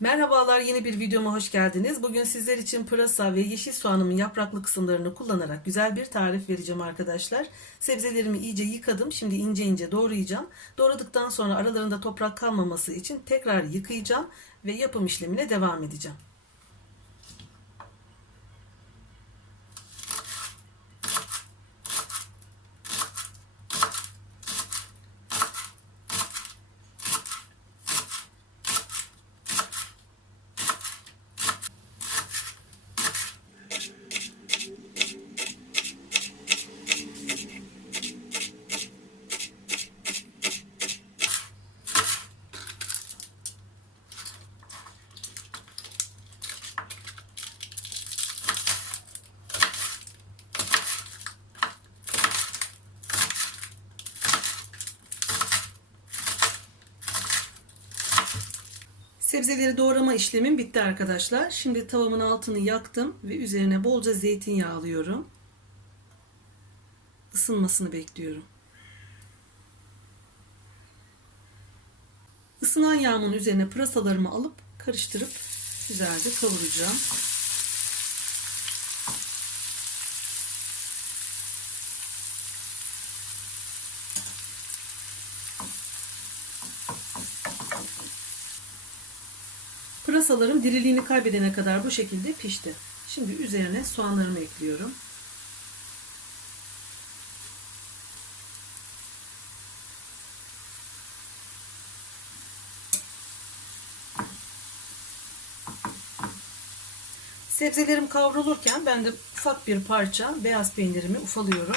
Merhabalar yeni bir videoma hoş geldiniz. Bugün sizler için pırasa ve yeşil soğanımın yapraklı kısımlarını kullanarak güzel bir tarif vereceğim arkadaşlar. Sebzelerimi iyice yıkadım. Şimdi ince ince doğrayacağım. Doğradıktan sonra aralarında toprak kalmaması için tekrar yıkayacağım ve yapım işlemine devam edeceğim. Sebzeleri doğrama işlemim bitti arkadaşlar. Şimdi tavamın altını yaktım ve üzerine bolca zeytinyağı alıyorum. Isınmasını bekliyorum. Isınan yağımın üzerine pırasalarımı alıp karıştırıp güzelce kavuracağım. Pırasalarım diriliğini kaybedene kadar bu şekilde pişti. Şimdi üzerine soğanlarımı ekliyorum. Sebzelerim kavrulurken ben de ufak bir parça beyaz peynirimi ufalıyorum.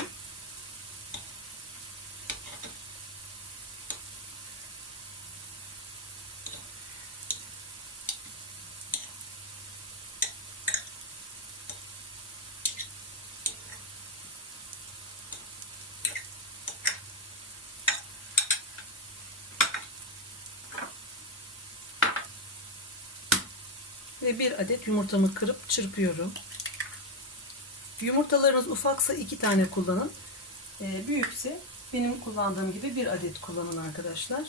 Ve bir adet yumurtamı kırıp çırpıyorum. Yumurtalarınız ufaksa iki tane kullanın. Ee, büyükse benim kullandığım gibi bir adet kullanın arkadaşlar.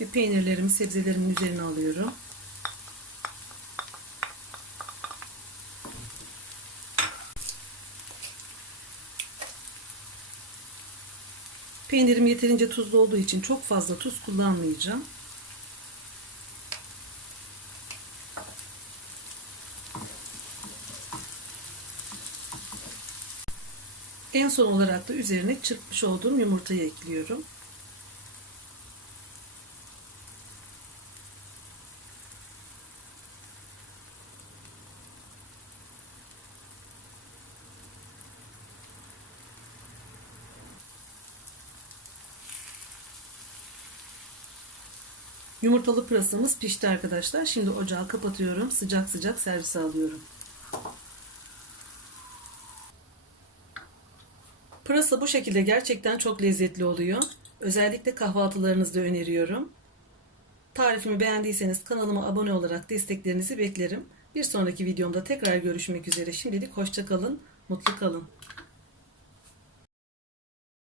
Ve peynirlerimi sebzelerimin üzerine alıyorum. Peynirim yeterince tuzlu olduğu için çok fazla tuz kullanmayacağım. En son olarak da üzerine çırpmış olduğum yumurtayı ekliyorum. Yumurtalı pırasamız pişti arkadaşlar. Şimdi ocağı kapatıyorum. Sıcak sıcak servise alıyorum. Pırasa bu şekilde gerçekten çok lezzetli oluyor. Özellikle kahvaltılarınızda öneriyorum. Tarifimi beğendiyseniz kanalıma abone olarak desteklerinizi beklerim. Bir sonraki videomda tekrar görüşmek üzere. Şimdilik hoşça kalın, mutlu kalın.